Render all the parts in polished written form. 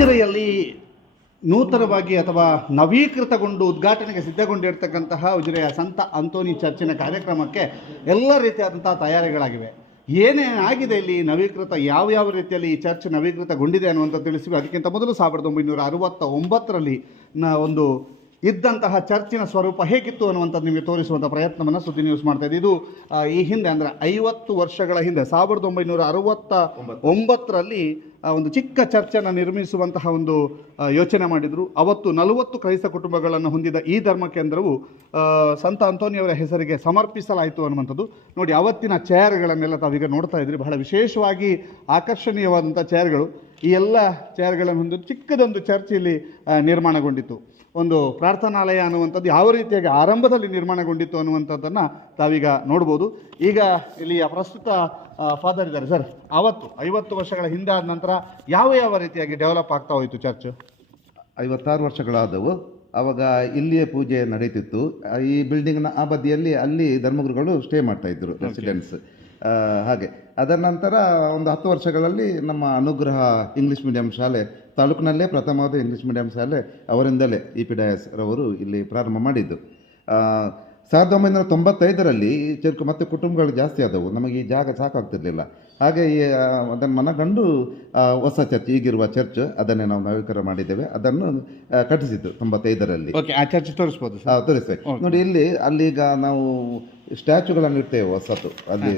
ಉಜಿರೆಯಲ್ಲಿ ನೂತನವಾಗಿ ಅಥವಾ ನವೀಕೃತಗೊಂಡು ಉದ್ಘಾಟನೆಗೆ ಸಿದ್ಧಗೊಂಡಿರ್ತಕ್ಕಂತಹ ಉಜಿರೆಯ ಸಂತ ಅಂತೋನಿ ಚರ್ಚಿನ ಕಾರ್ಯಕ್ರಮಕ್ಕೆ ಎಲ್ಲ ರೀತಿಯಾದಂತಹ ತಯಾರಿಗಳಾಗಿವೆ. ಏನೇನಾಗಿದೆ ಇಲ್ಲಿ ನವೀಕೃತ, ಯಾವ ರೀತಿಯಲ್ಲಿ ಈ ಚರ್ಚ್ ನವೀಕೃತಗೊಂಡಿದೆ ಅನ್ನುವಂಥ ತಿಳಿಸಿ, ಅದಕ್ಕಿಂತ ಮೊದಲು 1969ರಲ್ಲಿ ಒಂದು ಇದ್ದಂತಹ ಚರ್ಚಿನ ಸ್ವರೂಪ ಹೇಗಿತ್ತು ಅನ್ನುವಂಥದ್ದು ನಿಮಗೆ ತೋರಿಸುವಂಥ ಪ್ರಯತ್ನವನ್ನು ಸುದ್ದಿ ನ್ಯೂಸ್ ಮಾಡ್ತಾ ಇದೆ. ಇದು ಈ ಹಿಂದೆ ಅಂದರೆ 50 ವರ್ಷಗಳ ಹಿಂದೆ 1969ರಲ್ಲಿ ಒಂದು ಚಿಕ್ಕ ಚರ್ಚನ್ನು ನಿರ್ಮಿಸುವಂತಹ ಒಂದು ಯೋಚನೆ ಮಾಡಿದರು. ಅವತ್ತು 40 ಕ್ರೈಸ್ತ ಕುಟುಂಬಗಳನ್ನು ಹೊಂದಿದ ಈ ಧರ್ಮ ಕೇಂದ್ರವು ಸಂತ ಅಂತೋನಿಯವರ ಹೆಸರಿಗೆ ಸಮರ್ಪಿಸಲಾಯಿತು ಅನ್ನುವಂಥದ್ದು. ನೋಡಿ, ಅವತ್ತಿನ ಚೇರ್ಗಳನ್ನೆಲ್ಲ ತಾವೀಗ ನೋಡ್ತಾ ಇದ್ರಿ. ಬಹಳ ವಿಶೇಷವಾಗಿ ಆಕರ್ಷಣೀಯವಾದಂಥ ಚೇರ್ಗಳು. ಈ ಎಲ್ಲ ಚೇರ್ಗಳನ್ನು ಹೊಂದಿದ್ದು ಚಿಕ್ಕದೊಂದು ಚರ್ಚ್ ಇಲ್ಲಿ ನಿರ್ಮಾಣಗೊಂಡಿತ್ತು. ಒಂದು ಪ್ರಾರ್ಥನಾಲಯ ಅನ್ನುವಂಥದ್ದು ಯಾವ ರೀತಿಯಾಗಿ ಆರಂಭದಲ್ಲಿ ನಿರ್ಮಾಣಗೊಂಡಿತ್ತು ಅನ್ನುವಂಥದ್ದನ್ನು ತಾವೀಗ ನೋಡ್ಬೋದು. ಈಗ ಇಲ್ಲಿಯ ಪ್ರಸ್ತುತ ಫಾದರ್ ಇದ್ದಾರೆ ಸರ್. ಅವತ್ತು 50 ವರ್ಷಗಳ ಹಿಂದೆ ಆದ ನಂತರ ಯಾವ ರೀತಿಯಾಗಿ ಡೆವಲಪ್ ಆಗ್ತಾ ಹೋಯಿತು ಚರ್ಚ್? 56 ವರ್ಷಗಳಾದವು. ಆವಾಗ ಇಲ್ಲಿಯೇ ಪೂಜೆ ನಡೀತಿತ್ತು. ಈ ಬಿಲ್ಡಿಂಗ್ನ ಆ ಬದಿಯಲ್ಲಿ ಅಲ್ಲಿ ಧರ್ಮಗುರುಗಳು ಸ್ಟೇ ಮಾಡ್ತಾಯಿದ್ರು, ರೆಸಿಡೆನ್ಸ್. ಹಾಗೆ ಅದರ ನಂತರ ಒಂದು 10 ವರ್ಷಗಳಲ್ಲಿ ನಮ್ಮ ಅನುಗ್ರಹ ಇಂಗ್ಲೀಷ್ ಮೀಡಿಯಂ ಶಾಲೆ, ತಾಲೂಕಿನಲ್ಲೇ ಪ್ರಥಮವಾದ ಇಂಗ್ಲೀಷ್ ಮೀಡಿಯಂ ಶಾಲೆ ಅವರಿಂದಲೇ EP ಡಯಸ್ ರವರು ಇಲ್ಲಿ ಪ್ರಾರಂಭ ಮಾಡಿದ್ದು. 1995ರಲ್ಲಿ ಚರ್ಚ್ ಮತ್ತು ಕುಟುಂಬಗಳು ಜಾಸ್ತಿ ಆದವು. ನಮಗೆ ಈ ಜಾಗ ಸಾಕಾಗ್ತಿರ್ಲಿಲ್ಲ. ಹಾಗೆ ಅದನ್ನು ಮನಗಂಡು ಹೊಸ ಚರ್ಚ್, ಈಗಿರುವ ಚರ್ಚ್ ಅದನ್ನೇ ನಾವು ನವೀಕರಣ ಮಾಡಿದ್ದೇವೆ. ಅದನ್ನು ಕಟ್ಟಿಸಿದ್ದು 95ರಲ್ಲಿ. ಆ ಚರ್ಚ್ ತೋರಿಸ್ಬೋದು? ತೋರಿಸ್ತೇವೆ. ನೋಡಿ, ಅಲ್ಲೀಗ ನಾವು ಸ್ಟ್ಯಾಚ್ಯುಗಳನ್ನು ಇಡ್ತೇವೆ ಹೊಸತು. ಅಲ್ಲಿ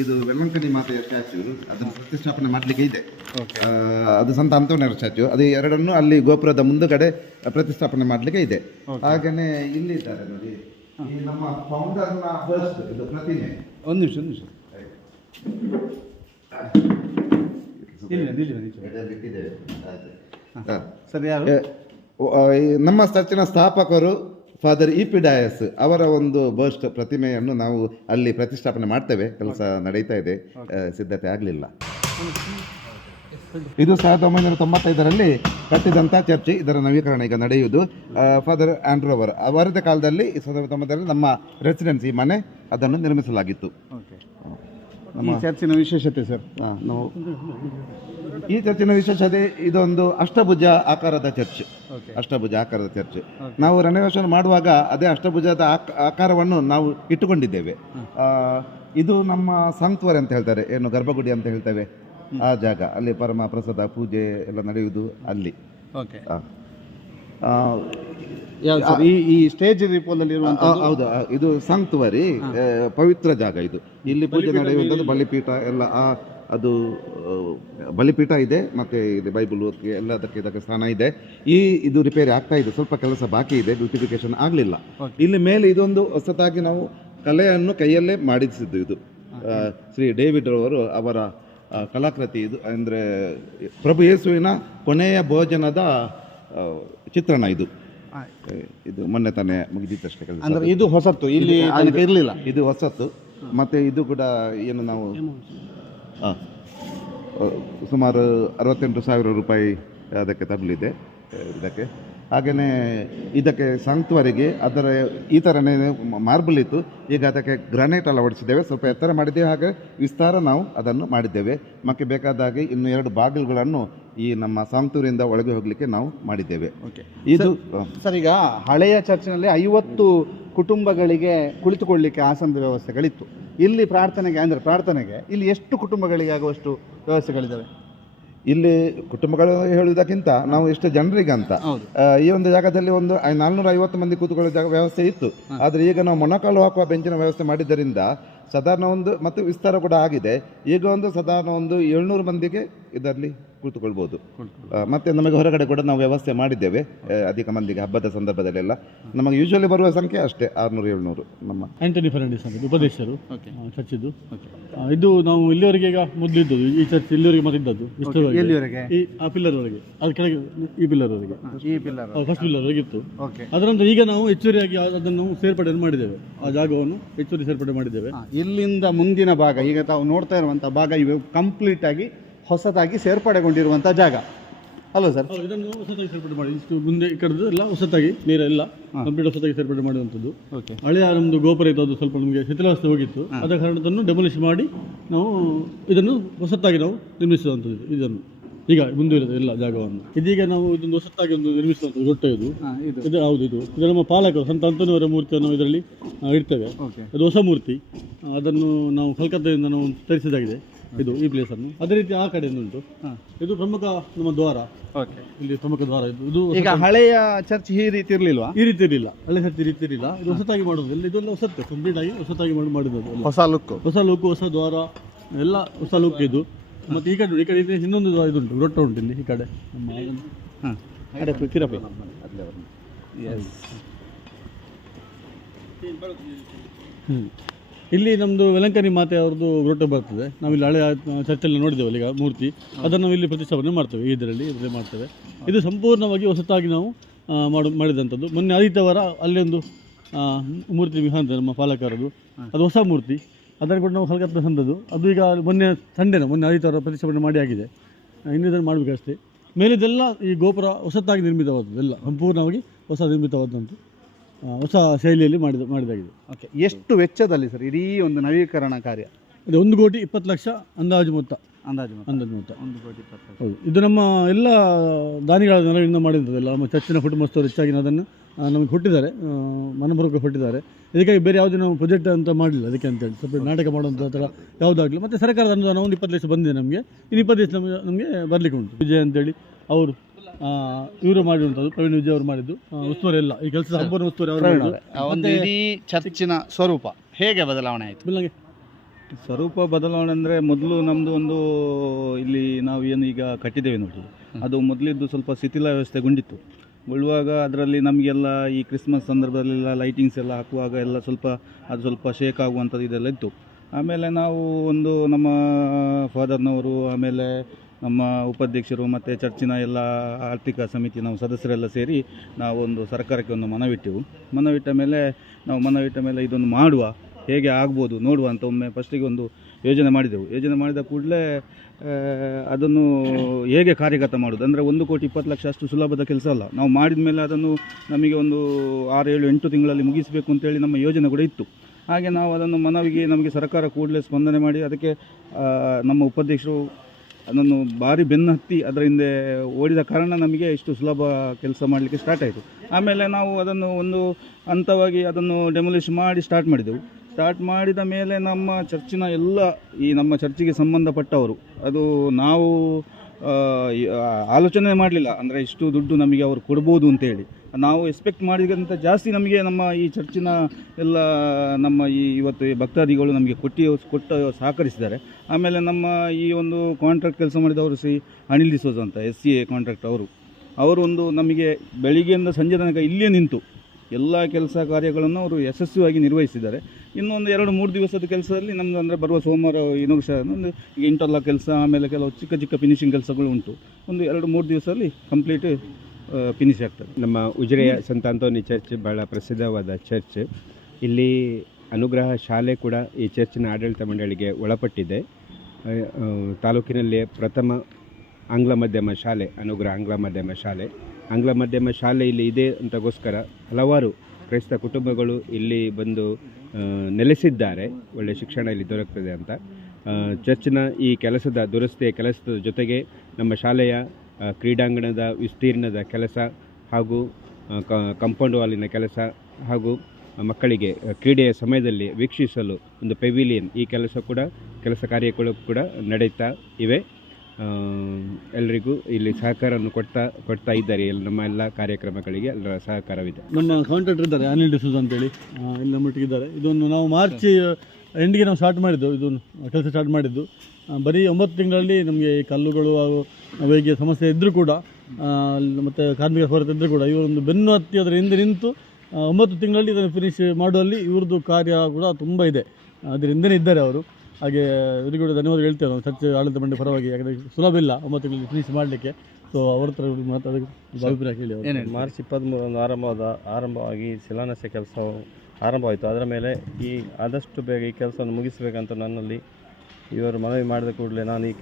ಇದು ವೆಲ್ಲಂಕನಿ ಮಾತೆಯ ಸ್ಟ್ಯಾಚ್ಯು, ಅದನ್ನು ಪ್ರತಿಷ್ಠಾಪನೆ ಮಾಡಲಿಕ್ಕೆ ಇದೆ. ಅದು ಸಂತ ಅಂತೋನಿಯವರ ಸ್ಟ್ಯಾಚ್ಯು. ಅದು ಎರಡನ್ನೂ ಅಲ್ಲಿ ಗೋಪುರದ ಮುಂದುಗಡೆ ಪ್ರತಿಷ್ಠಾಪನೆ ಮಾಡಲಿಕ್ಕೆ ಇದೆ. ಹಾಗೆಯೇ ಇಲ್ಲಿ ಇದ್ದಾರೆ ನೋಡಿ, ಈ ನಮ್ಮ ಫೌಂಡರ್ನ ಫಸ್ಟ್ ಇದು ಪ್ರತಿಮೆ. ಒಂದು ನಿಮಿಷ ಸರಿ. ನಮ್ಮ ಚರ್ಚಿನ ಸ್ಥಾಪಕರು ಫಾದರ್ EP ಡಯಸ್ ಅವರ ಒಂದು ಬರ್ಸ್ಟ್ ಪ್ರತಿಮೆಯನ್ನು ನಾವು ಅಲ್ಲಿ ಪ್ರತಿಷ್ಠಾಪನೆ ಮಾಡ್ತೇವೆ. ಕೆಲಸ ನಡೀತಾ ಇದೆ, ಸಿದ್ಧತೆ ಆಗಲಿಲ್ಲ. ಇದು 1995ರಲ್ಲಿ ಕಟ್ಟಿದಂಥ ಚರ್ಚ್. ಇದರ ನವೀಕರಣ ಈಗ ನಡೆಯುವುದು. ಫಾದರ್ ಆಂಡ್ರೂ ಅವರದೇ ಕಾಲದಲ್ಲಿ 1990ರಲ್ಲಿ ನಮ್ಮ ರೆಸಿಡೆನ್ಸಿ ಮನೆ ಅದನ್ನು ನಿರ್ಮಿಸಲಾಗಿತ್ತು. ಈ ಚರ್ಚಿನ ವಿಶೇಷತೆ ಸರ್? ನಾವು ಈ ಚರ್ಚಿನ ವಿಶೇಷತೆ ಇದೊಂದು ಅಷ್ಟಭುಜ ಆಕಾರದ ಚರ್ಚ್. ನಾವು ರೆನೋವೇಷನ್ ಮಾಡುವಾಗ ಅದೇ ಅಷ್ಟಭುಜದ ಆಕಾರವನ್ನು ನಾವು ಇಟ್ಟುಕೊಂಡಿದ್ದೇವೆ. ಇದು ನಮ್ಮ ಸಾಂಕ್ಚುವರಿ ಅಂತ ಹೇಳ್ತಾರೆ, ಏನು ಗರ್ಭಗುಡಿ ಅಂತ ಹೇಳ್ತೇವೆ, ಆ ಜಾಗ. ಅಲ್ಲಿ ಪರಮ ಪ್ರಸಾದ ಪೂಜೆ ಎಲ್ಲ ನಡೆಯುವುದು ಅಲ್ಲಿ. ಈ ಸ್ಟೇಜ್ ಹೌದು, ಇದು ಸಾಂಕ್ಚುವರಿ, ಪವಿತ್ರ ಜಾಗ. ಇದು ಇಲ್ಲಿ ಪೂಜೆ ನಡೆಯುವಂಥದ್ದು. ಬಲಿಪೀಠ ಎಲ್ಲ ಅದು ಬಲಿಪೀಠ ಇದೆ, ಮತ್ತೆ ಇದು ಬೈಬಲ್ ಓದ್ಗೆ ಎಲ್ಲದಕ್ಕೆ ಇದಕ್ಕೆ ಸ್ಥಾನ ಇದೆ. ಇದು ರಿಪೇರಿ ಆಗ್ತಾ ಇದೆ, ಸ್ವಲ್ಪ ಕೆಲಸ ಬಾಕಿ ಇದೆ, ಬ್ಯೂಟಿಫಿಕೇಶನ್ ಆಗಲಿಲ್ಲ. ಇಲ್ಲಿ ಮೇಲೆ ಇದೊಂದು ಹೊಸತಾಗಿ ನಾವು ಕಲೆಯನ್ನು ಕೈಯಲ್ಲೇ ಮಾಡಿಸಿದ್ದು. ಇದು ಶ್ರೀ ಡೇವಿಡ್ ರವರು ಅವರ ಕಲಾಕೃತಿ. ಇದು ಅಂದರೆ ಪ್ರಭು ಯೇಸುವಿನ ಕೊನೆಯ ಭೋಜನದ ಚಿತ್ರಣ. ಇದು ಮೊನ್ನೆ ತಾನೇ ಮುಗಿದಿತ್ತಷ್ಟೇ ಕೆಲಸ. ಇದು ಹೊಸತ್ತು, ಇಲ್ಲಿ ಇರಲಿಲ್ಲ. ಇದು ಹೊಸತ್ತು. ಮತ್ತು ಇದು ಕೂಡ ಏನು ನಾವು ಸುಮಾರು 68,000 ರೂಪಾಯಿ ಅದಕ್ಕೆ ತಗಲಿದೆ ಇದಕ್ಕೆ. ಹಾಗೆಯೇ ಇದಕ್ಕೆ ಸಾಂಕ್ಚುವರಿಗೆ ಅದರ ಈ ಥರನೇ ಮಾರ್ಬಲ್ ಇತ್ತು. ಈಗ ಅದಕ್ಕೆ ಗ್ರಾನೈಟ್ ಅಳವಡಿಸಿದ್ದೇವೆ, ಸ್ವಲ್ಪ ಎತ್ತರ ಮಾಡಿದ್ದೇವೆ. ಹಾಗೆ ವಿಸ್ತಾರ ನಾವು ಅದನ್ನು ಮಾಡಿದ್ದೇವೆ. ಮತ್ತೆ ಬೇಕಾದಾಗೆ ಇನ್ನು 2 ಬಾಗಿಲುಗಳನ್ನು ಈ ನಮ್ಮ ಸಾಂಕ್ಚುವರಿಯಿಂದ ಒಳಗೆ ಹೋಗಲಿಕ್ಕೆ ನಾವು ಮಾಡಿದ್ದೇವೆ. ಇದು ಸರ್, ಈಗ ಹಳೆಯ ಚರ್ಚಿನಲ್ಲಿ 50 ಕುಟುಂಬಗಳಿಗೆ ಕುಳಿತುಕೊಳ್ಳಲಿಕ್ಕೆ ಆಸನದ ವ್ಯವಸ್ಥೆಗಳಿತ್ತು. ಇಲ್ಲಿ ಪ್ರಾರ್ಥನೆಗೆ ಇಲ್ಲಿ ಎಷ್ಟು ಕುಟುಂಬಗಳಿಗೆ ಆಗುವಷ್ಟು ವ್ಯವಸ್ಥೆಗಳಿದ್ದಾವೆ? ಇಲ್ಲಿ ಕುಟುಂಬಗಳು ಹೇಳುವುದಕ್ಕಿಂತ ನಾವು ಎಷ್ಟು ಜನರಿಗೆ ಅಂತ ಈ ಒಂದು ಜಾಗದಲ್ಲಿ ಒಂದು 450 ಮಂದಿ ಕೂತ್ಕೊಳ್ಳೋ ಜಾಗ ವ್ಯವಸ್ಥೆ ಇತ್ತು. ಆದರೆ ಈಗ ನಾವು ಮೊಣಕಾಲು ಹಾಕುವ ಬೆಂಚಿನ ವ್ಯವಸ್ಥೆ ಮಾಡಿದ್ದರಿಂದ ಸಾಧಾರಣ ಒಂದು, ಮತ್ತು ವಿಸ್ತಾರ ಕೂಡ ಆಗಿದೆ. ಈಗ ಒಂದು ಸಾಧಾರಣ ಒಂದು 700 ಮಂದಿಗೆ ಇದರಲ್ಲಿ ಕೂತ್ಕೊಳ್ಬೋದು. ಮತ್ತು ನಮಗೆ ಹೊರಗಡೆ ಕೂಡ ನಾವು ವ್ಯವಸ್ಥೆ ಮಾಡಿದ್ದೇವೆ ಅಧಿಕ ಮಂದಿಗೆ. ಹಬ್ಬದ ಸಂದರ್ಭದಲ್ಲೆಲ್ಲ ನಮಗೆ ಯೂಶುವಲಿ ಬರುವ ಸಂಖ್ಯೆ ಅಷ್ಟೇ 600-700. ನಮ್ಮ ಆಂಟನಿ ಫೆರ್ನಾಂಡಿಸ್ ಅಂತ ಉಪದೇಶರು ಚರ್ಚಿದ್ದು. ಇದು ನಾವು ಇಲ್ಲಿವರೆಗೆ, ಈಗ ಮೊದಲಿದ್ದು ಈ ಚರ್ಚ್ ಇಲ್ಲಿವರೆಗೆ ಮತ್ತಿದ್ದದ್ದು ಎಲ್ಲಿವರೆಗೆ? ಈ ಆ ಪಿಲ್ಲರ್ ವರೆಗೆ, ಅದು ಕೆಳಗೆ ಈ ಪಿಲ್ಲರ್ ವರೆಗೆ, ಫಸ್ಟ್ ಪಿಲ್ಲರ್ ವರೆಗೆ ಇತ್ತು. ಅದರಂತರ ಈಗ ನಾವು ಹೆಚ್ಚುವರಿಯಾಗಿ ಅದನ್ನು ಸೇರ್ಪಡೆ ಮಾಡಿದ್ದೇವೆ. ಆ ಜಾಗವನ್ನು ಹೆಚ್ಚುವರಿ ಸೇರ್ಪಡೆ ಮಾಡಿದ್ದೇವೆ. ಇಲ್ಲಿಂದ ಮುಂದಿನ ಭಾಗ, ಈಗ ತಾವು ನೋಡ್ತಾ ಇರುವಂಥ ಭಾಗ, ಇವು ಕಂಪ್ಲೀಟ್ ಆಗಿ ಹೊಸದಾಗಿ ಸೇರ್ಪಡೆಗೊಂಡಿರುವಂಥ ಜಾಗ ಅಲ್ವಾ ಸರ್? ಇದನ್ನು ಹೊಸದಾಗಿ ಸೇರ್ಪಡೆ ಮಾಡಿ, ಇಷ್ಟು ಮುಂದೆ ಈ ಕಡೆದು ಎಲ್ಲ ಹೊಸದಾಗಿ ನೀರೆಲ್ಲ ಕಂಪ್ಲೀಟ್ ಹೊಸದಾಗಿ ಸೇರ್ಪಡೆ ಮಾಡುವಂಥದ್ದು. ಹಳೆಯ ನಮ್ಮದು ಗೋಪುರ ಇತ್ತು, ಅದು ಸ್ವಲ್ಪ ನಮಗೆ ಶಿಥಿಲಾವಸ್ಥೆ ಹೋಗಿತ್ತು. ಆದ ಕಾರಣದನ್ನು ಡೆಮೊಲಿಷ್ ಮಾಡಿ ನಾವು ಇದನ್ನು ಹೊಸದಾಗಿ ನಾವು ನಿರ್ಮಿಸುವಂಥದ್ದು. ಇದನ್ನು ಈಗ ಮುಂದುವರಿದ ಎಲ್ಲ ಜಾಗವನ್ನು ಇದೀಗ ನಾವು ಇದೊಂದು ಹೊಸತಾಗಿ ಒಂದು ನಿರ್ಮಿಸುವಂಥ ದೊಡ್ಡ ಇದು ಹೌದು ಇದು ನಮ್ಮ ಪಾಲಕರು ಸಂತ ಅಂತೋನಿಯವರ ಮೂರ್ತಿಯನ್ನು ನಾವು ಇದರಲ್ಲಿ ಇಡ್ತೇವೆ. ಅದು ಹೊಸ ಮೂರ್ತಿ, ಅದನ್ನು ನಾವು ಕಲ್ಕತ್ತಾದಿಂದ ನಾವು ತರಿಸಿದಾಗಿದೆ ಇದು ಈ ಪ್ಲೇಸನ್ನು. ಅದೇ ರೀತಿ ಆ ಕಡೆ ಉಂಟು, ಇದು ಪ್ರಮುಖ ನಮ್ಮ ದ್ವಾರ, ಇಲ್ಲಿ ಪ್ರಮುಖ ದ್ವಾರ ಇದು. ಈಗ ಹಳೆಯ ಚರ್ಚ್ ಈ ರೀತಿ ಇರಲಿಲ್ವಾ? ಈ ರೀತಿ ಇರಲಿಲ್ಲ, ಹಳೆ ಸರ್ತಿ ಈ ರೀತಿ ಇರಲಿಲ್ಲ. ಇದು ಹೊಸತಾಗಿ ಮಾಡೋದು ಎಲ್ಲ, ಇದೆಲ್ಲ ಹೊಸತ್ತೆ ಕಂಪ್ಲೀಟ್ ಆಗಿ ಹೊಸತಾಗಿ ಮಾಡಿದ್ದು, ಹೊಸ ಲುಕ್, ಹೊಸ ದ್ವಾರ ಎಲ್ಲ ಹೊಸ ಲುಕ್ ಇದು. ಮತ್ತು ಈ ಕಡೆ ಇದೆ ಇನ್ನೊಂದು ಇದು ಉಂಟು, ರೊಟ್ಟ ಉಂಟು ಇಲ್ಲಿ ಈ ಕಡೆ ನಮ್ಮ ಕಿರಪೆ. ಇಲ್ಲಿ ನಮ್ಮದು ವೆಲಂಕನಿ ಮಾತೆ ಅವ್ರದ್ದು ರೊಟ್ಟ ಬರ್ತದೆ. ನಾವಿಲ್ಲಿ ಹಳೆ ಚರ್ಚಲ್ಲಿ ನೋಡಿದ್ದೇವಲ್ಲ ಈಗ ಮೂರ್ತಿ, ಅದನ್ನು ನಾವು ಇಲ್ಲಿ ಪ್ರತಿಷ್ಠಾಪನೆ ಮಾಡ್ತೇವೆ, ಇದರಲ್ಲಿ ಮಾಡ್ತೇವೆ. ಇದು ಸಂಪೂರ್ಣವಾಗಿ ಹೊಸತಾಗಿ ನಾವು ಮಾಡಿದಂಥದ್ದು. ಮೊನ್ನೆ ಆದಿತ್ಯವಾರ ಅಲ್ಲಿ ಒಂದು ಮೂರ್ತಿ ವಿಹಾರ ನಮ್ಮ ಪಾಲಕರದು, ಅದು ಹೊಸ ಮೂರ್ತಿ, ಅದನ್ನು ಕೂಡ ನಾವು ಕಲ್ಕತ್ತಾ ತಂದದ್ದು. ಅದು ಈಗ ಮೊನ್ನೆ ಆದಿತ್ಯವಾರ ಪ್ರತಿಷ್ಠಾಪನೆ ಮಾಡಿ ಆಗಿದೆ, ಇನ್ನಿದನ್ನು ಮಾಡಬೇಕಷ್ಟೇ. ಮೇಲಿದೆಲ್ಲ ಈ ಗೋಪುರ ಹೊಸತಾಗಿ ನಿರ್ಮಿತವಾದದ್ದು, ಎಲ್ಲ ಸಂಪೂರ್ಣವಾಗಿ ಹೊಸ ನಿರ್ಮಿತವಾದಂಥ ಹೊಸ ಶೈಲಿಯಲ್ಲಿ ಮಾಡಿದಾಗಿದೆ. ಓಕೆ, ಎಷ್ಟು ವೆಚ್ಚದಲ್ಲಿ ಸರ್ ಇಡೀ ಒಂದು ನವೀಕರಣ ಕಾರ್ಯ? ಅದು 1,20,00,000 ಅಂದಾಜು ಮೊತ್ತ. 1,20,00,000. ಹೌದು, ಇದು ನಮ್ಮ ಎಲ್ಲ ದಾನಿಗಳ ನೆರವಿನಿಂದ ಮಾಡಿದ್ದಲ್ಲ. ನಮ್ಮ ಚರ್ಚಿನ ಕುಟುಂಬಸ್ಥರು ಹೆಚ್ಚಾಗಿ ಅದನ್ನು ನಮಗೆ ಕೊಟ್ಟಿದ್ದಾರೆ, ಮನಪೂರ್ವಕ ಕೊಟ್ಟಿದ್ದಾರೆ. ಇದಕ್ಕಾಗಿ ಬೇರೆ ಯಾವುದೇ ನಾವು ಪ್ರಾಜೆಕ್ಟ್ ಅಂತ ಮಾಡಲಿಲ್ಲ ಅದಕ್ಕೆ ಅಂತೇಳಿ, ಸಪ್ರೇಟ್ ನಾಟಕ ಮಾಡುವಂಥ ಥರ ಯಾವುದಾಗಲಿ. ಮತ್ತು ಸರ್ಕಾರದ ಅನುದಾನ ಒಂದು 20 ಲಕ್ಷ ಬಂದಿದೆ ನಮಗೆ, ಇನ್ನು 20 ಲಕ್ಷ ನಮಗೆ ಬರಲಿಕ್ಕೆ ಉಂಟು. ವಿಜಯ್ ಅಂತೇಳಿ ಅವರು ಇವರು ಮಾಡಿರುವಂಥದ್ದು, ಪ್ರವೀಣ್ ವಿಜಯ್ ಅವರು ಮಾಡಿದ್ದು ಉಸ್ತುವಾರಿ ಎಲ್ಲ ಈ ಕೆಲಸದ ಸಂಪೂರ್ಣ ಉಸ್ತುವಾರಿ ಅವರು. ಒಂದು ಇಡೀ ಚರ್ಚಿನ ಸ್ವರೂಪ ಹೇಗೆ ಬದಲಾವಣೆ ಆಯಿತು? ಸ್ವರೂಪ ಬದಲಾವಣೆ ಅಂದರೆ, ಮೊದಲು ನಮ್ಮದು ಒಂದು ಇಲ್ಲಿ ನಾವು ಏನು ಈಗ ಕಟ್ಟಿದ್ದೇವೆ ನೋಡಿ, ಅದು ಮೊದಲಿದ್ದು ಸ್ವಲ್ಪ ಶಿಥಿಲ ವ್ಯವಸ್ಥೆಗೊಂಡಿತ್ತು. ಉಳ್ಳುವಾಗ ಅದರಲ್ಲಿ ನಮಗೆಲ್ಲ ಈ ಕ್ರಿಸ್ಮಸ್ ಸಂದರ್ಭದಲ್ಲೆಲ್ಲ ಲೈಟಿಂಗ್ಸ್ ಎಲ್ಲ ಹಾಕುವಾಗ ಎಲ್ಲ ಸ್ವಲ್ಪ ಶೇಕ್ ಆಗುವಂಥದ್ದು ಇದೆಲ್ಲ ಇತ್ತು. ಆಮೇಲೆ ನಾವು ಒಂದು ನಮ್ಮ ಫಾದರ್ನವರು, ಆಮೇಲೆ ನಮ್ಮ ಉಪಾಧ್ಯಕ್ಷರು ಮತ್ತು ಚರ್ಚಿನ ಎಲ್ಲ ಆರ್ಥಿಕ ಸಮಿತಿ ನಾವು ಸದಸ್ಯರೆಲ್ಲ ಸೇರಿ ನಾವೊಂದು ಸರ್ಕಾರಕ್ಕೆ ಒಂದು ಮನವಿಟ್ಟ ಮೇಲೆ ಇದನ್ನು ಮಾಡುವ, ಹೇಗೆ ಆಗ್ಬೋದು ನೋಡುವ ಅಂತ ಒಮ್ಮೆ ಫಸ್ಟಿಗೆ ಒಂದು ಯೋಜನೆ ಮಾಡಿದ ಕೂಡಲೇ ಅದನ್ನು ಹೇಗೆ ಕಾರ್ಯಗತ ಮಾಡೋದು ಅಂದರೆ 1,20,00,000 ಅಷ್ಟು ಸುಲಭದ ಕೆಲಸ ಅಲ್ಲ. ನಾವು ಮಾಡಿದ ಮೇಲೆ ಅದನ್ನು ನಮಗೆ ಒಂದು 6, 7, 8 ತಿಂಗಳಲ್ಲಿ ಮುಗಿಸಬೇಕು ಅಂತೇಳಿ ನಮ್ಮ ಯೋಜನೆ ಕೂಡ ಇತ್ತು. ಹಾಗೆ ನಾವು ಅದನ್ನು ನಮಗೆ ಸರ್ಕಾರ ಕೂಡಲೇ ಸ್ಪಂದನೆ ಮಾಡಿ, ಅದಕ್ಕೆ ನಮ್ಮ ಉಪಾಧ್ಯಕ್ಷರು ಅದನ್ನು ಭಾರಿ ಬೆನ್ನು ಹತ್ತಿ ಅದರ ಹಿಂದೆ ಓಡಿದ ಕಾರಣ ನಮಗೆ ಇಷ್ಟು ಸುಲಭ ಕೆಲಸ ಮಾಡಲಿಕ್ಕೆ ಸ್ಟಾರ್ಟ್ ಆಯಿತು. ಆಮೇಲೆ ನಾವು ಅದನ್ನು ಒಂದು ಹಂತವಾಗಿ ಅದನ್ನು ಡೆಮೊಲಿಷ್ ಮಾಡಿ ಸ್ಟಾರ್ಟ್ ಮಾಡಿದ ಮೇಲೆ ನಮ್ಮ ಚರ್ಚಿನ ಎಲ್ಲ ನಮ್ಮ ಚರ್ಚಿಗೆ ಸಂಬಂಧಪಟ್ಟವರು, ಅದು ನಾವು ಆಲೋಚನೆ ಮಾಡಲಿಲ್ಲ, ಅಂದರೆ ಇಷ್ಟು ದುಡ್ಡು ನಮಗೆ ಅವರು ಕೊಡ್ಬೋದು ಅಂತೇಳಿ. ನಾವು ಎಕ್ಸ್ಪೆಕ್ಟ್ ಮಾಡಿದಂಥ ಜಾಸ್ತಿ ನಮಗೆ ನಮ್ಮ ಈ ಚರ್ಚಿನ ಎಲ್ಲ ನಮ್ಮ ಇವತ್ತು ಭಕ್ತಾದಿಗಳು ನಮಗೆ ಕೊಟ್ಟು ಸಹಕರಿಸಿದ್ದಾರೆ. ಆಮೇಲೆ ನಮ್ಮ ಈ ಒಂದು ಕಾಂಟ್ರಾಕ್ಟ್ ಕೆಲಸ ಮಾಡಿದವರು ಅನಿಲ್ ಡಿಸೋಜ ಅಂತ SCA ಕಾಂಟ್ರಾಕ್ಟ್ ಅವರು ಒಂದು ನಮಗೆ ಬೆಳಿಗ್ಗೆಯಿಂದ ಸಂಜೆ ತನಕ ಇಲ್ಲೇ ನಿಂತು ಎಲ್ಲ ಕೆಲಸ ಕಾರ್ಯಗಳನ್ನು ಅವರು ಯಶಸ್ವಿಯಾಗಿ ನಿರ್ವಹಿಸಿದ್ದಾರೆ. ಇನ್ನೊಂದು 2-3 ದಿವಸದ ಕೆಲಸದಲ್ಲಿ ನಮ್ಮದು ಅಂದರೆ ಬರುವ ಸೋಮವಾರ ಒಂದು ಈಗ ಇಂಟರ್ಲಾಕ್ ಕೆಲಸ, ಆಮೇಲೆ ಕೆಲವು ಚಿಕ್ಕ ಫಿನಿಷಿಂಗ್ ಕೆಲಸಗಳು ಉಂಟು. ಒಂದು 2-3 ದಿವಸದಲ್ಲಿ ಕಂಪ್ಲೀಟ್ ಫಿನಿಶ್ ಆಗ್ತದೆ. ನಮ್ಮ ಉಜಿರೆಯ ಸಂತ ಅಂತೋನಿ ಚರ್ಚ್ ಭಾಳ ಪ್ರಸಿದ್ಧವಾದ ಚರ್ಚ್. ಇಲ್ಲಿ ಅನುಗ್ರಹ ಶಾಲೆ ಕೂಡ ಈ ಚರ್ಚಿನ ಆಡಳಿತ ಮಂಡಳಿಗೆ ಒಳಪಟ್ಟಿದೆ. ತಾಲೂಕಿನಲ್ಲಿ ಪ್ರಥಮ ಆಂಗ್ಲ ಮಾಧ್ಯಮ ಶಾಲೆ ಅನುಗ್ರಹ ಆಂಗ್ಲ ಮಾಧ್ಯಮ ಶಾಲೆ ಇಲ್ಲಿ ಇದೆ ಅಂತಾಗೋಸ್ಕರ ಹಲವಾರು ಕ್ರೈಸ್ತ ಕುಟುಂಬಗಳು ಇಲ್ಲಿ ಬಂದು ನೆಲೆಸಿದ್ದಾರೆ. ಒಳ್ಳೆಯ ಶಿಕ್ಷಣ ಇಲ್ಲಿ ದೊರಕ್ತದೆ ಅಂತ. ಚರ್ಚಿನ ಈ ದುರಸ್ತಿಯ ಕೆಲಸದ ಜೊತೆಗೆ ನಮ್ಮ ಶಾಲೆಯ ಕ್ರೀಡಾಂಗಣದ ವಿಸ್ತೀರ್ಣದ ಕೆಲಸ ಹಾಗೂ ಕಾಂಪೌಂಡ್ ವಾಲಿನ ಕೆಲಸ ಹಾಗೂ ಮಕ್ಕಳಿಗೆ ಕ್ರೀಡೆಯ ಸಮಯದಲ್ಲಿ ವೀಕ್ಷಿಸಲು ಒಂದು ಪೆವಿಲಿಯನ್, ಈ ಕೆಲಸ ಕಾರ್ಯಗಳು ಕೂಡ ನಡೀತಾ ಇವೆ. ಎಲ್ಲರಿಗೂ ಇಲ್ಲಿ ಸಹಕಾರವನ್ನು ಕೊಡ್ತಾ ಇದ್ದಾರೆ. ನಮ್ಮ ಎಲ್ಲ ಕಾರ್ಯಕ್ರಮಗಳಿಗೆ ಎಲ್ಲರ ಸಹಕಾರವಿದೆ. ನಮ್ಮ ಕಾಂಟ್ರಾಕ್ಟರ್ ಇದ್ದಾರೆ ಅನಿಲ್ ಡಿಸೋಜ ಅಂತೇಳಿ, ಇಲ್ಲಿ ನಮ್ಮೊಟ್ಟಿಗೆ ಇದ್ದಾರೆ. ಇದನ್ನು ನಾವು ಮಾರ್ಚ್ ಎಂಡಿಗೆ ನಾವು ಸ್ಟಾರ್ಟ್ ಮಾಡಿದ್ದು, ಇದನ್ನು ಕೆಲಸ ಸ್ಟಾರ್ಟ್ ಮಾಡಿದ್ದು. ಬರೀ 9 ತಿಂಗಳಲ್ಲಿ ನಮಗೆ ಕಲ್ಲುಗಳು ಅವರಿಗೆ ಸಮಸ್ಯೆ ಇದ್ದರೂ ಕೂಡ, ಮತ್ತು ಕಾರ್ಮಿಕ ಕೊರತೆ ಇದ್ದರೂ ಕೂಡ, ಇವರೊಂದು ಬೆನ್ನು ಹತ್ತಿ ಅದರ ಹಿಂದೆ ನಿಂತು 9 ತಿಂಗಳಲ್ಲಿ ಇದನ್ನು ಫಿನಿಶ್ ಮಾಡುವಲ್ಲಿ ಇವ್ರದ್ದು ಕಾರ್ಯ ಕೂಡ ತುಂಬ ಇದೆ. ಅದರ ಹಿಂದೆನೇ ಇದ್ದಾರೆ ಅವರು. ಹಾಗೆ ಇವರಿಗೂ ಕೂಡ ಧನ್ಯವಾದ ಹೇಳ್ತೇವೆ ನಾವು ಚರ್ಚೆ ಆಡಳಿತ ಮಂಡಳಿ ಪರವಾಗಿ. ಯಾಕಂದರೆ ಸುಲಭ ಇಲ್ಲ 9 ತಿಂಗಳಲ್ಲಿ ಫಿನಿಶ್ ಮಾಡಲಿಕ್ಕೆ. ಸೊ ಅವ್ರ ಹತ್ರ ಮಾತಾಡೋದು ಅಭಿಪ್ರಾಯ ಹೇಳಿ. ಮಾರ್ಚ್ 23 ಆರಂಭವಾಗಿ ಶಿಲಾನ್ಯಾಸ ಕೆಲಸವು ಆರಂಭವಾಯಿತು. ಅದರ ಮೇಲೆ ಆದಷ್ಟು ಬೇಗ ಈ ಕೆಲಸವನ್ನು ಮುಗಿಸಬೇಕಂತ ನನ್ನಲ್ಲಿ ಇವರು ಮನವಿ ಮಾಡಿದ ಕೂಡಲೇ ನಾನು ಈ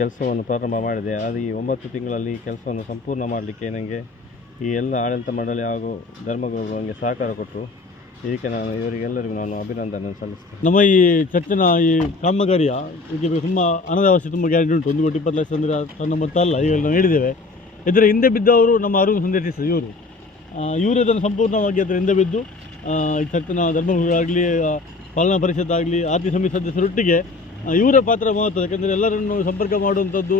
ಕೆಲಸವನ್ನು ಪ್ರಾರಂಭ ಮಾಡಿದೆ. ಅದು ಈ 9 ತಿಂಗಳಲ್ಲಿ ಈ ಕೆಲಸವನ್ನು ಸಂಪೂರ್ಣ ಮಾಡಲಿಕ್ಕೆ ನನಗೆ ಈ ಎಲ್ಲ ಆಡಳಿತ ಮಂಡಳಿ ಹಾಗೂ ಧರ್ಮಗುರುಗಳು ನನಗೆ ಸಹಕಾರ ಕೊಟ್ಟು ಇದಕ್ಕೆ ನಾನು ಇವರಿಗೆಲ್ಲರಿಗೂ ನಾನು ಅಭಿನಂದನೆ ಸಲ್ಲಿಸ್ತೇನೆ. ನಮ್ಮ ಈ ಚರ್ಚಿನ ಈ ಕಾಮಗಾರಿಯ ಈಗ ತುಂಬ ಹಣದ ಅವಶ್ಯಕತೆ ತುಂಬ ಗ್ಯಾರಂಟಿ ಉಂಟು. 1,20,00,000 ಅಂದರೆ ಸಣ್ಣ ಮೊತ್ತ ಅಲ್ಲ. ಈಗ ನಾವು ಹೇಳಿದ್ದೇವೆ, ಇದರ ಹಿಂದೆ ಬಿದ್ದವರು ನಮ್ಮ ಅರಿವು ಸಂದೇಶಿಸಿದ ಇವರು ಅದನ್ನು ಸಂಪೂರ್ಣವಾಗಿ ಅದರ ಹಿಂದೆ ಬಿದ್ದು ಈ ಚರ್ಚಿನ ಧರ್ಮಗುರುಗಳಾಗಲಿ, ಪಾಲನಾ ಪರಿಷತ್ ಆಗಲಿ, ಆರ್ಥಿಕ ಸಮಿತಿ ಸದಸ್ಯರೊಟ್ಟಿಗೆ ಇವರ ಪಾತ್ರ ಮಹತ್ವ. ಯಾಕೆಂದರೆ ಎಲ್ಲರನ್ನು ಸಂಪರ್ಕ ಮಾಡುವಂಥದ್ದು,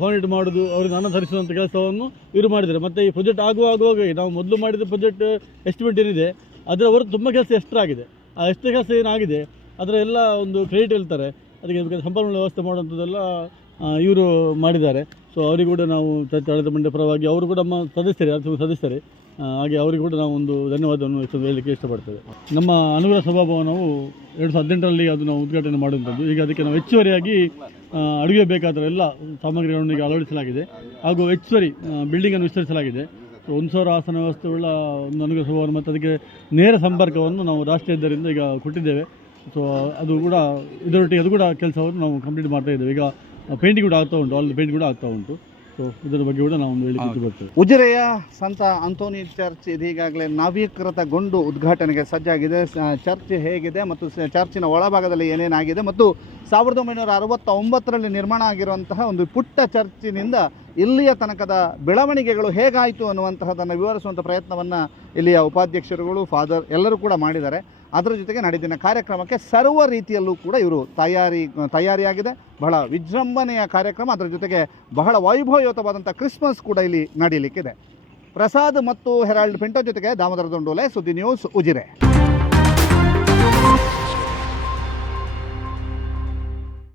ಕೋಆರ್ಡಿನೇಟ್ ಮಾಡೋದು, ಅವರಿಗೆ ಹಣ ತರಿಸುವಂಥ ಕೆಲಸವನ್ನು ಇವರು ಮಾಡಿದ್ದಾರೆ. ಮತ್ತು ಈ ಪ್ರಾಜೆಕ್ಟ್ ಆಗುವಾಗ ನಾವು ಮೊದಲು ಮಾಡಿದ ಪ್ರಾಜೆಕ್ಟ್ ಎಸ್ಟಿಮೇಟ್ ಏನಿದೆ ಅದರ ಹೊರತು ತುಂಬ ಕೆಲಸ ಎಕ್ಸ್ಟ್ರಾ ಆಗಿದೆ. ಆ ಎಕ್ಸ್ಟ್ರಾ ಕೆಲಸ ಏನಾಗಿದೆ ಅದರ ಎಲ್ಲ ಒಂದು ಕ್ರೆಡಿಟ್ ಹೇಳ್ತಾರೆ. ಅದಕ್ಕೆ ಸಂಪನ್ಮೂಲ ವ್ಯವಸ್ಥೆ ಮಾಡುವಂಥದ್ದೆಲ್ಲ ಇವರು ಮಾಡಿದ್ದಾರೆ. ಸೊ ಅವರಿಗೂ ಕೂಡ ನಾವು ಚರ್ಚೆ ಆಡಳಿತ ಮಂಡಳಿ ಪರವಾಗಿ, ಅವರು ಕೂಡ ನಮ್ಮ ಸದಸ್ಯರೇ, ಹಾಗೆ ಅವರಿಗೂ ಕೂಡ ನಾವು ಒಂದು ಧನ್ಯವಾದವನ್ನು ಹೇಳಲಿಕ್ಕೆ ಇಷ್ಟಪಡ್ತೇವೆ. ನಮ್ಮ ಅನುಗ್ರಹ ಸಭಾಭವನವು 2018ರಲ್ಲಿ ಅದು ನಾವು ಉದ್ಘಾಟನೆ ಮಾಡುವಂಥದ್ದು. ಈಗ ಅದಕ್ಕೆ ನಾವು ಹೆಚ್ಚುವರಿಯಾಗಿ ಅಡುಗೆ ಬೇಕಾದ ಎಲ್ಲ ಸಾಮಗ್ರಿಗಳನ್ನು ಈಗ ಅಳವಡಿಸಲಾಗಿದೆ. ಹಾಗೂ ಹೆಚ್ಚುವರಿ ಬಿಲ್ಡಿಂಗನ್ನು ವಿಸ್ತರಿಸಲಾಗಿದೆ. ಸೊ 1,000 ಆಸನ ವ್ಯವಸ್ಥೆಯುಳ್ಳ ಒಂದು ಅನುಗ್ರಹ ಸಭಾಭವನ ಮತ್ತು ಅದಕ್ಕೆ ನೇರ ಸಂಪರ್ಕವನ್ನು ನಾವು ರಾಷ್ಟ್ರೀಯ ಹೆದ್ದಾರಿಯಿಂದ ಈಗ ಕೊಟ್ಟಿದ್ದೇವೆ. ಸೊ ಅದು ಕೂಡ ಇದರೊಟ್ಟಿಗೆ ಅದು ಕೂಡ ಕೆಲಸವನ್ನು ನಾವು ಕಂಪ್ಲೀಟ್ ಮಾಡ್ತಾ ಇದ್ದೇವೆ. ಈಗ ಪೇಂಟಿಂಗ್ ಕೂಡ ಆಗ್ತಾ ಉಂಟು, ಅಲ್ಲಿ ಪೇಂಟ್ ಕೂಡ ಆಗ್ತಾ ಉಂಟು. ಸೊ ಇದರ ಬಗ್ಗೆ ಕೂಡ ನಾವು ಹೇಳಿಕ್ಕೆ ಬರ್ತೇವೆ. ಉಜಿರೆಯ ಸಂತ ಆಂಥೋನಿ ಚರ್ಚ್ ಇದೀಗಾಗಲೇ ನವೀಕೃತಗೊಂಡು ಉದ್ಘಾಟನೆಗೆ ಸಜ್ಜಾಗಿದೆ. ಚರ್ಚ್ ಹೇಗಿದೆ ಮತ್ತು ಚರ್ಚಿನ ಒಳಭಾಗದಲ್ಲಿ ಏನೇನಾಗಿದೆ ಮತ್ತು 1969ರಲ್ಲಿ ನಿರ್ಮಾಣ ಆಗಿರುವಂತಹ ಒಂದು ಪುಟ್ಟ ಚರ್ಚಿನಿಂದ ಇಲ್ಲಿಯ ತನಕದ ಬೆಳವಣಿಗೆಗಳು ಹೇಗಾಯಿತು ಅನ್ನುವಂತಹದನ್ನು ವಿವರಿಸುವಂಥ ಪ್ರಯತ್ನವನ್ನು ಇಲ್ಲಿಯ ಉಪಾಧ್ಯಕ್ಷರುಗಳು, ಫಾದರ್ ಎಲ್ಲರೂ ಕೂಡ ಮಾಡಿದ್ದಾರೆ. ಅದರ ಜೊತೆಗೆ ನಡೆದಿನ ಕಾರ್ಯಕ್ರಮಕ್ಕೆ ಸರ್ವ ರೀತಿಯಲ್ಲೂ ಕೂಡ ಇವರು ತಯಾರಿಯಾಗಿದೆ. ಬಹಳ ವಿಜೃಂಭಣೆಯ ಕಾರ್ಯಕ್ರಮ, ಅದರ ಜೊತೆಗೆ ಬಹಳ ವೈಭವಯುತವಾದಂಥ ಕ್ರಿಸ್ಮಸ್ ಕೂಡ ಇಲ್ಲಿ ನಡೆಯಲಿಕ್ಕಿದೆ. ಪ್ರಸಾದ್ ಮತ್ತು ಹೆರಾಲ್ಡ್ ಪಿಂಟೋ ಜೊತೆಗೆ ದಾಮೋದರ ದೊಂಡೋಲೆ, ಸುದ್ದಿ ನ್ಯೂಸ್, ಉಜಿರೆ.